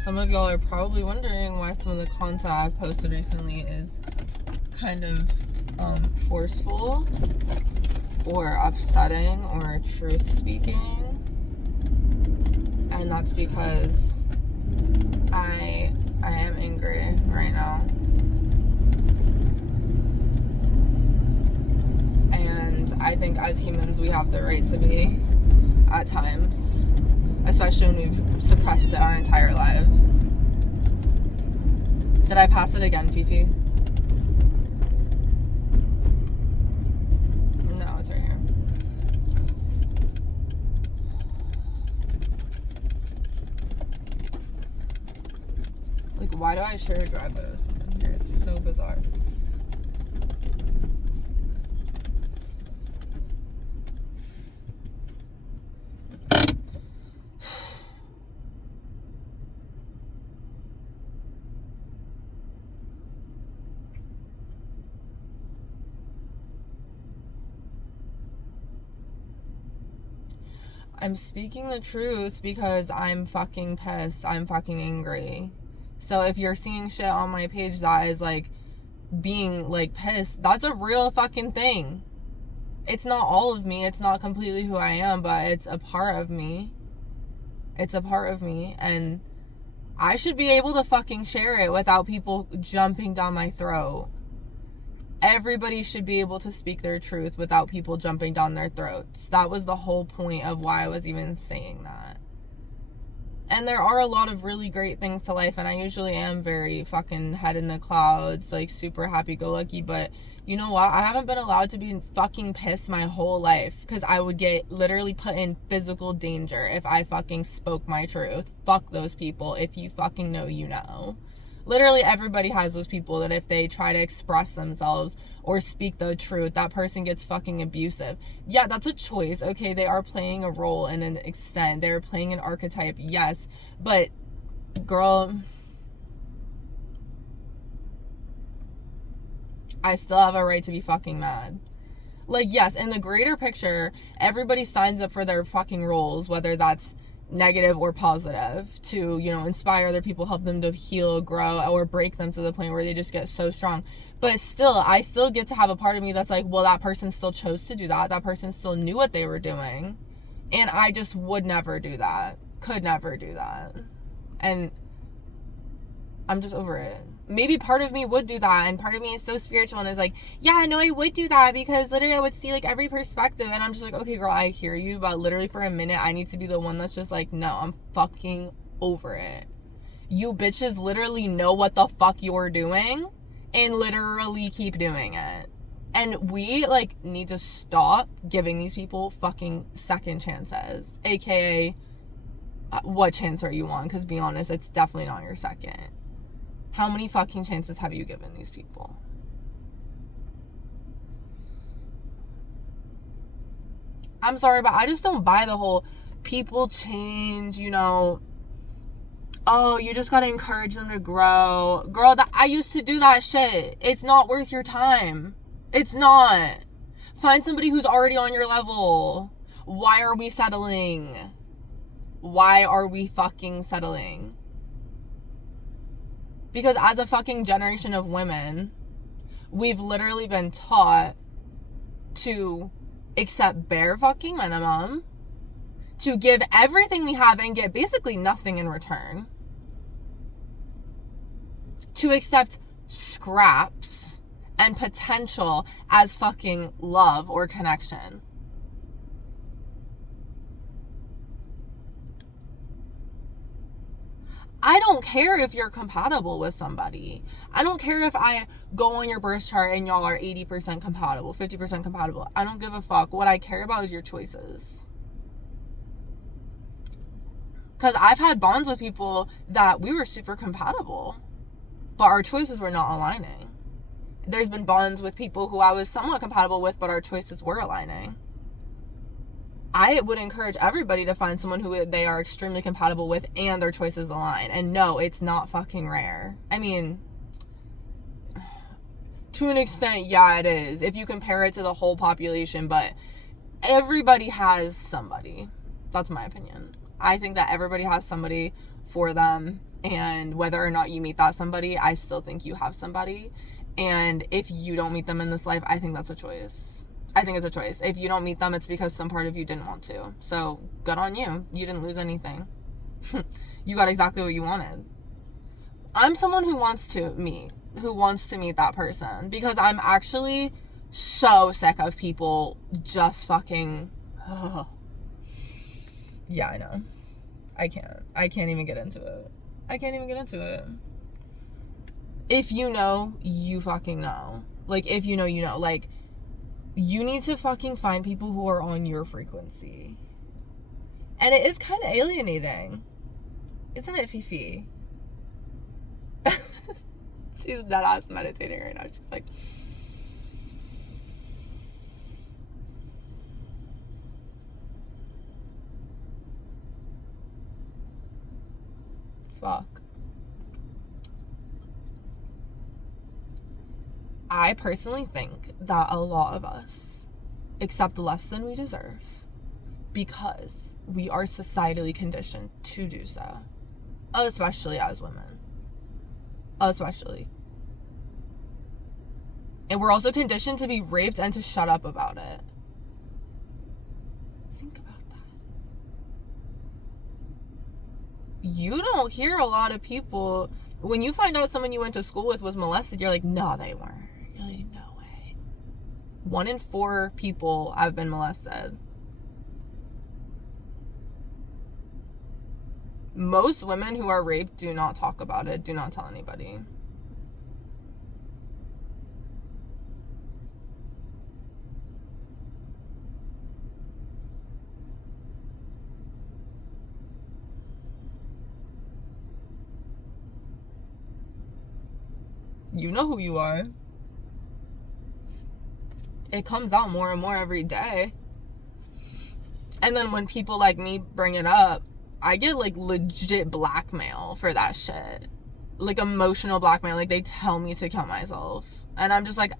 Some of y'all are probably wondering why some of the content I've posted recently is kind of forceful or upsetting or truth speaking. And that's because I am angry right now. And I think as humans we have the right to be at times, especially when we've suppressed it our entire lives. Did I pass it again, Fifi? No, it's right here. Like, why do I share a driveway with someone here? It's so bizarre. I'm speaking the truth because I'm fucking pissed. I'm fucking angry. So if you're seeing shit on my page that is like being like pissed, that's a real fucking thing. It's not all of me. It's not completely who I am, but it's a part of me. It's a part of me. And I should be able to fucking share it without people jumping down my throat. Everybody should be able to speak their truth without people jumping down their throats. That was the whole point of why I was even saying that. And there are a lot of really great things to life, and I usually am very fucking head in the clouds, like super happy-go-lucky, but you know what? I haven't been allowed to be fucking pissed my whole life because I would get literally put in physical danger if I fucking spoke my truth. Fuck those people. If you fucking know, you know. Literally everybody has those people that if they try to express themselves or speak the truth, that person gets fucking abusive. Yeah, that's a choice. Okay, they are playing a role in an extent. They're playing an archetype, yes. But, girl, I still have a right to be fucking mad. Like, yes, in the greater picture, everybody signs up for their fucking roles, whether that's negative or positive, to, you know, inspire other people, help them to heal, grow, or break them to the point where they just get so strong. But still, I still get to have a part of me that's like, well, that person still chose to do that. That person still knew what they were doing. And I just would never do that. Could never do that. And I'm just over it. Maybe part of me would do that, and part of me is so spiritual and is like, yeah, no, I would do that because literally I would see like every perspective, and I'm just like, okay, girl, I hear you, but literally for a minute I need to be the one that's just like, no, I'm fucking over it. You bitches literally know what the fuck you're doing and literally keep doing it. And we like need to stop giving these people fucking second chances, aka what chance are you on? Because be honest, it's definitely not your second. How many fucking chances have you given these people? I'm sorry, but I just don't buy the whole people change, you know, oh, you just gotta encourage them to grow. Girl, I used to do that shit. It's not worth your time. It's not. Find somebody who's already on your level. Why are we settling? Why are we fucking settling? Because as a fucking generation of women, we've literally been taught to accept bare fucking minimum, to give everything we have and get basically nothing in return, to accept scraps and potential as fucking love or connection. I don't care if you're compatible with somebody. I don't care if I go on your birth chart and y'all are 80% compatible, 50% compatible. I don't give a fuck. What I care about is your choices. Because I've had bonds with people that we were super compatible, but our choices were not aligning. There's been bonds with people who I was somewhat compatible with, but our choices were aligning. I would encourage everybody to find someone who they are extremely compatible with and their choices align. And no, it's not fucking rare. I mean, to an extent, yeah, it is. If you compare it to the whole population, but everybody has somebody. That's my opinion. I think that everybody has somebody for them. And whether or not you meet that somebody, I still think you have somebody. And if you don't meet them in this life, I think that's a choice. I think it's a choice. If you don't meet them, it's because some part of you didn't want to. So good on you. You didn't lose anything. You got exactly what you wanted. I'm someone who wants to meet that person, because I'm actually so sick of people just fucking yeah, I know. I can't even get into it. If you know, you fucking know. Like, if you know, you know. Like, you need to fucking find people who are on your frequency. And it is kind of alienating. Isn't it, Fifi? She's dead ass meditating right now. She's like, fuck. I personally think that a lot of us accept less than we deserve because we are societally conditioned to do so, especially as women. Especially. And we're also conditioned to be raped and to shut up about it. Think about that. You don't hear a lot of people, when you find out someone you went to school with was molested, you're like, no, they weren't. You're like, no way. 1 in 4 people have been molested. Most women who are raped do not talk about it, do not tell anybody. You know who you are. It comes out more and more every day. And then when people like me bring it up, I get like legit blackmail for that shit. Like emotional blackmail. Like they tell me to kill myself. And I'm just like,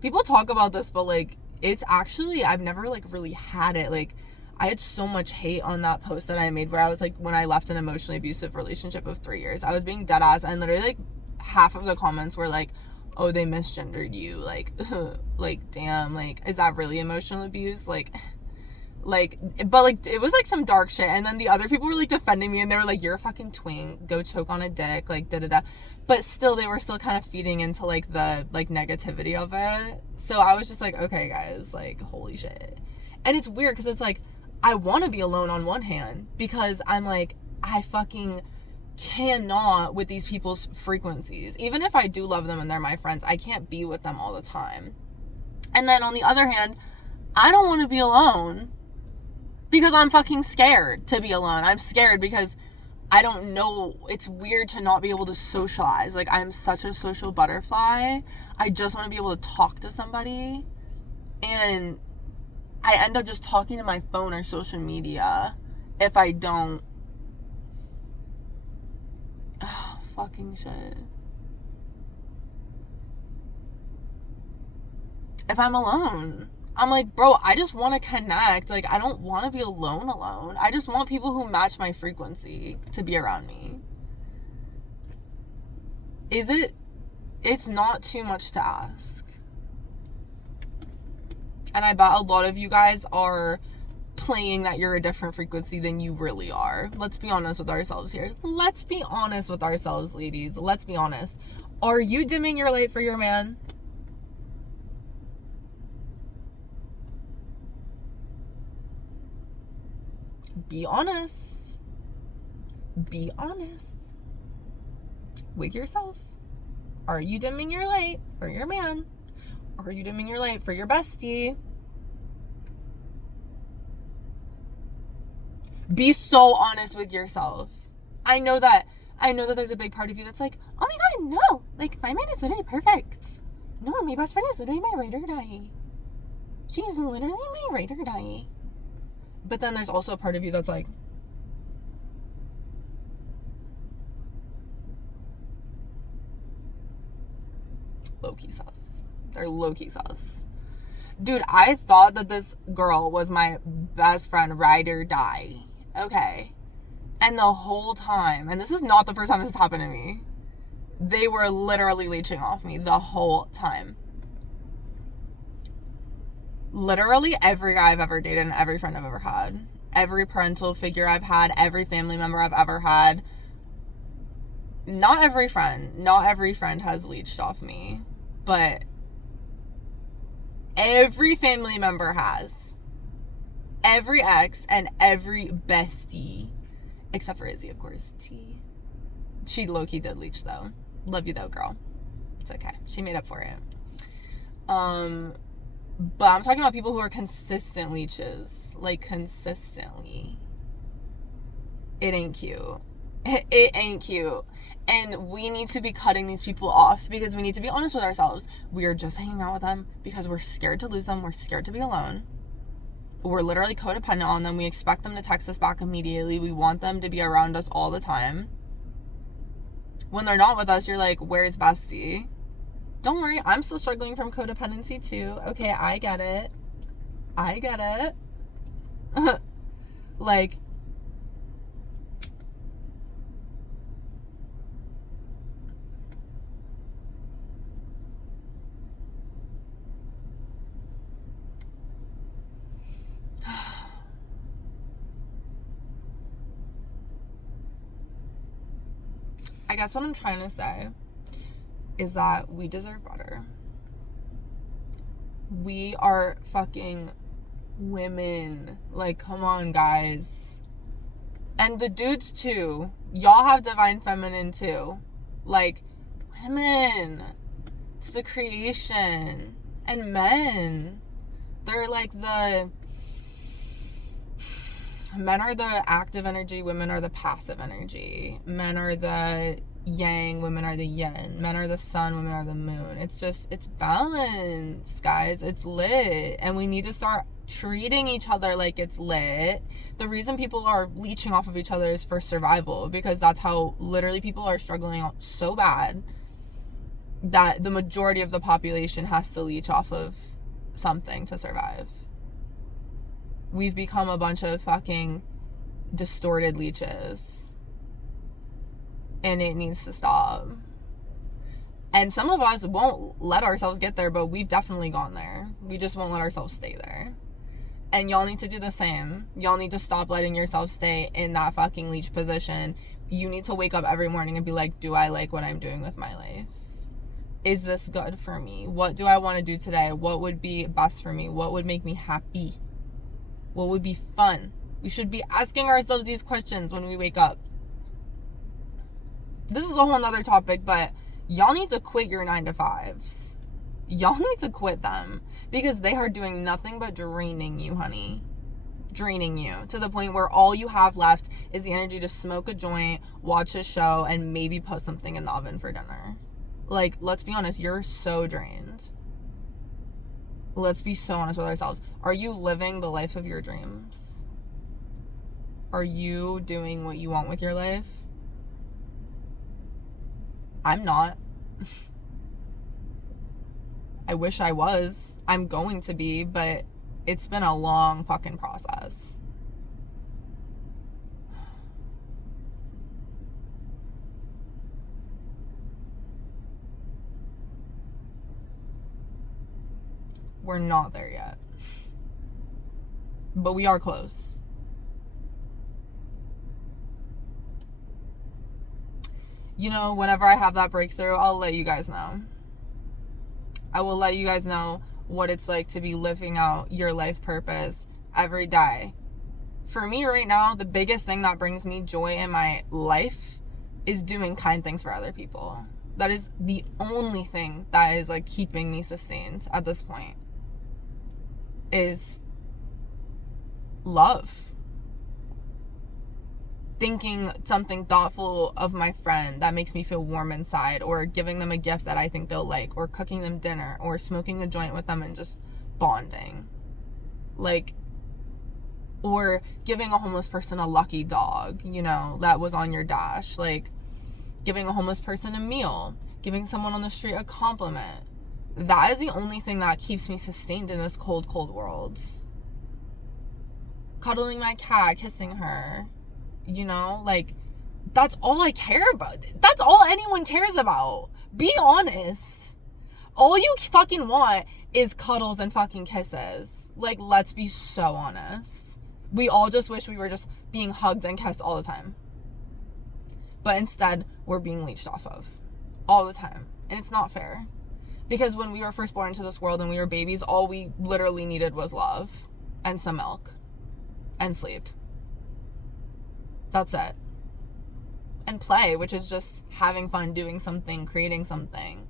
people talk about this, but like, it's actually, I've never like really had it. Like, I had so much hate on that post that I made where I was like, when I left an emotionally abusive relationship of 3 years, I was being dead ass, and literally like half of the comments were like, oh, they misgendered you. Like, like, damn, like, is that really emotional abuse? Like, but like, it was like some dark shit. And then the other people were like defending me, and they were like, you're a fucking twink, go choke on a dick, like, da-da-da. But still, they were still kind of feeding into like the like negativity of it. So I was just like, okay guys, like, holy shit. And it's weird because it's like, I want to be alone on one hand, because I'm like, I fucking cannot with these people's frequencies. Even if I do love them and they're my friends, I can't be with them all the time. And then on the other hand, I don't want to be alone because I'm fucking scared to be alone. I'm scared because I don't know. It's weird to not be able to socialize. Like, I'm such a social butterfly. I just want to be able to talk to somebody. And I end up just talking to my phone or social media if I don't. Oh, fucking shit. If I'm alone, I'm like, bro, I just want to connect. Like, I don't want to be alone. I just want people who match my frequency to be around me. It's not too much to ask. And I bet a lot of you guys are playing that you're a different frequency than you really are. Let's be honest with ourselves here. Let's be honest with ourselves, ladies. Let's be honest. Are you dimming your light for your man? Be honest. Be honest with yourself. Are you dimming your light for your man? Are you dimming your light for your bestie? Be so honest with yourself. I know that there's a big part of you that's like, oh my god, no. Like, my man is literally perfect. No, my best friend is literally my ride or die. She's literally my ride or die. But then there's also a part of you that's like, low-key sus. They're low-key sus. Dude, I thought that this girl was my best friend, ride or die. Okay. And the whole time, and this is not the first time this has happened to me, they were literally leeching off me the whole time. Literally every guy I've ever dated and every friend I've ever had, every parental figure I've had, every family member I've ever had, not every friend has leeched off me, but every family member has. Every ex and every bestie, except for Izzy, of course. T. She low-key did leech, though. Love you, though, girl. It's okay. She made up for it. But I'm talking about people who are consistent leeches. Like, consistently. It ain't cute. It ain't cute. And we need to be cutting these people off because we need to be honest with ourselves. We are just hanging out with them because we're scared to lose them. We're scared to be alone. We're literally codependent on them. We expect them to text us back immediately. We want them to be around us all the time. When they're not with us, you're like, where's bestie? Don't worry, I'm still struggling from codependency too. Okay, I get it. Like, I guess what I'm trying to say is that we deserve better. We are fucking women. Like, come on, guys. And the dudes, too. Y'all have divine feminine, too. Like, women. It's the creation. And men. They're like the... Men are the active energy, women are the passive energy. Men are the yang, women are the yin. Men are the sun, women are the moon. It's balanced, guys. It's lit. And we need to start treating each other like it's lit. The reason people are leeching off of each other is for survival, because that's how literally people are struggling so bad that the majority of the population has to leech off of something to survive. We've become a bunch of fucking distorted leeches. And it needs to stop. And some of us won't let ourselves get there, but we've definitely gone there. We just won't let ourselves stay there. And y'all need to do the same. Y'all need to stop letting yourself stay in that fucking leech position. You need to wake up every morning and be like, do I like what I'm doing with my life? Is this good for me? What do I want to do today? What would be best for me? What would make me happy? What would be fun? We should be asking ourselves these questions when we wake up. This is a whole nother topic, but y'all need to quit your 9-to-5s. Y'all need to quit them because they are doing nothing but draining you, honey. Draining you to the point where all you have left is the energy to smoke a joint, watch a show, and maybe put something in the oven for dinner. Like, let's be honest, you're so drained. Let's be so honest with ourselves. Are you living the life of your dreams? Are you doing what you want with your life? I'm not. I wish I was. I'm going to be, but it's been a long fucking process. We're not there yet. But we are close. You know, whenever I have that breakthrough, I'll let you guys know. I will let you guys know what it's like to be living out your life purpose every day. For me right now, the biggest thing that brings me joy in my life is doing kind things for other people. That is the only thing that is like keeping me sustained at this point. Is love. Thinking something thoughtful of my friend that makes me feel warm inside, or giving them a gift that I think they'll like, or cooking them dinner, or smoking a joint with them and just bonding. Like, or giving a homeless person a lucky dog, you know, that was on your dash. Like, giving a homeless person a meal, giving someone on the street a compliment. That is the only thing that keeps me sustained in this cold, cold world. Cuddling my cat, kissing her, you know? Like, that's all I care about. That's all anyone cares about. Be honest. All you fucking want is cuddles and fucking kisses. Like, let's be so honest. We all just wish we were just being hugged and kissed all the time. But instead, we're being leeched off of all the time. And it's not fair. Because when we were first born into this world and we were babies, all we literally needed was love and some milk and sleep. That's it. And play, which is just having fun, doing something, creating something.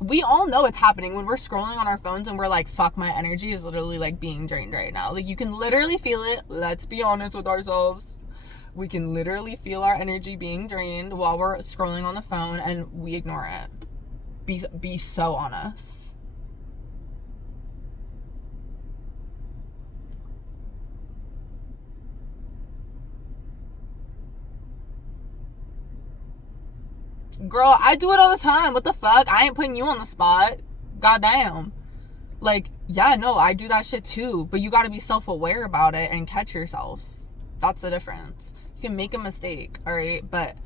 We all know it's happening when we're scrolling on our phones and we're like, fuck, my energy is literally like being drained right now. Like, you can literally feel it. Let's be honest with ourselves. We can literally feel our energy being drained while we're scrolling on the phone, and we ignore it. Be so honest. Girl, I do it all the time. What the fuck? I ain't putting you on the spot. Goddamn. Like, yeah, no, I do that shit too. But you gotta be self-aware about it and catch yourself. That's the difference. You can make a mistake, alright? But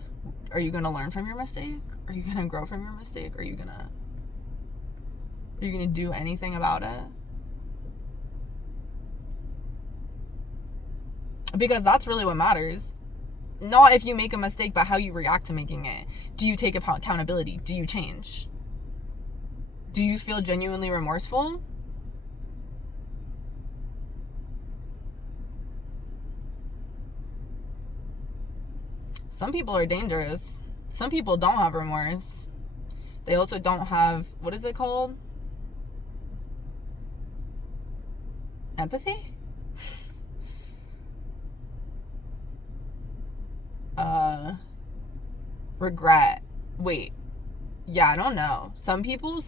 are you gonna learn from your mistake? Are you gonna grow from your mistake? Are you gonna do anything about it? Because that's really what matters. Not if you make a mistake, but how you react to making it. Do you take accountability? Do you change? Do you feel genuinely remorseful? Some people are dangerous. Some people don't have remorse. They also don't have, what is it called? Empathy? Regret. Wait. Yeah, I don't know. Some people,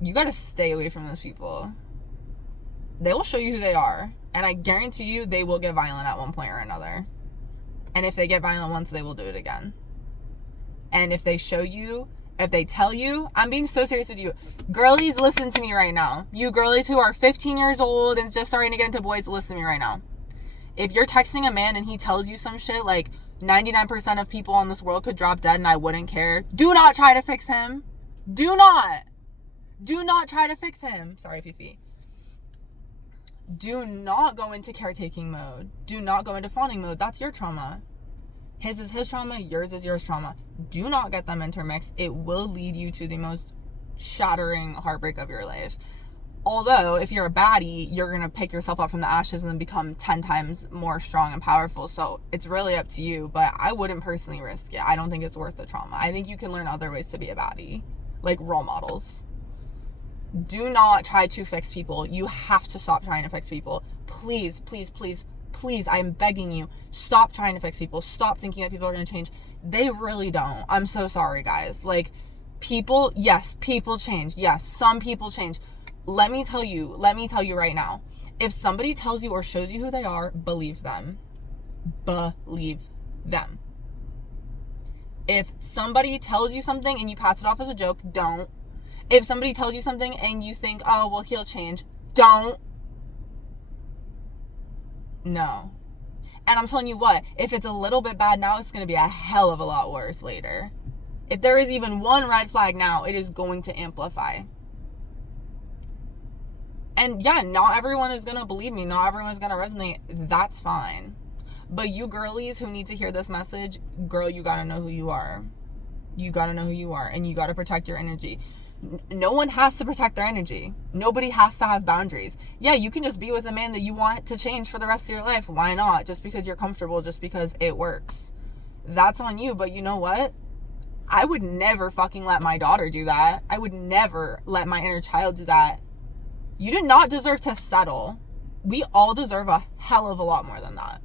you gotta stay away from those people. They will show you who they are. And I guarantee you they will get violent at one point or another. And if they get violent once, they will do it again. And if they tell you, I'm being so serious with you. Girlies, listen to me right now. You girlies who are 15 years old and just starting to get into boys, listen to me right now. If you're texting a man and he tells you some shit like 99% of people on this world could drop dead and I wouldn't care, do not try to fix him. Do not try to fix him. Sorry, Fifi. Do not go into caretaking mode. Do not go into fawning mode. That's your trauma. His is his trauma. Yours is yours trauma. Do not get them intermixed. It will lead you to the most shattering heartbreak of your life. Although, if you're a baddie, you're going to pick yourself up from the ashes and then become 10 times more strong and powerful. So it's really up to you. But I wouldn't personally risk it. I don't think it's worth the trauma. I think you can learn other ways to be a baddie. Like role models. Do not try to fix people. You have to stop trying to fix people. Please, please, please, please, I'm begging you. Stop trying to fix people. Stop thinking that people are going to change. They really don't. I'm so sorry, guys. Like, people change. Yes, some people change. Let me tell you right now. If somebody tells you or shows you who they are, believe them. Believe them. If somebody tells you something and you pass it off as a joke, don't. If somebody tells you something and you think, oh, well, he'll change, don't. No. And I'm telling you what, if it's a little bit bad now, it's going to be a hell of a lot worse later. If there is even one red flag now, it is going to amplify. And yeah, not everyone is going to believe me. Not everyone is going to resonate. That's fine. But you girlies who need to hear this message, girl, you got to know who you are. You got to know who you are. And you got to protect your energy. No one has to protect their energy. Nobody has to have boundaries. Yeah, you can just be with a man that you want to change for the rest of your life. Why not? Just because you're comfortable, just because it works. That's on you. But you know what? I would never fucking let my daughter do that. I would never let my inner child do that. You do not deserve to settle. We all deserve a hell of a lot more than that.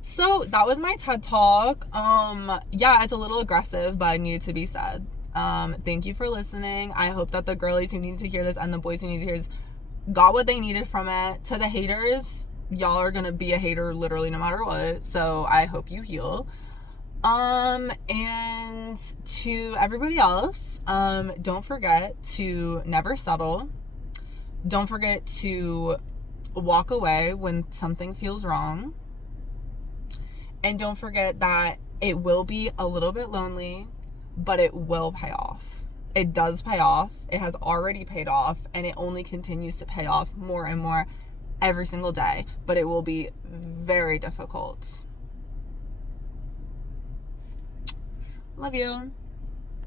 So that was my TED Talk. Yeah, it's a little aggressive, but it needed to be said. Thank you for listening. I hope that the girlies who need to hear this and the boys who need to hear this got what they needed from it. To the haters, y'all are gonna be a hater literally no matter what. So I hope you heal. And to everybody else, don't forget to never settle. Don't forget to walk away when something feels wrong. And don't forget that it will be a little bit lonely, but it will pay off. It does pay off. It has already paid off, and it only continues to pay off more and more every single day. But it will be very difficult. Love you.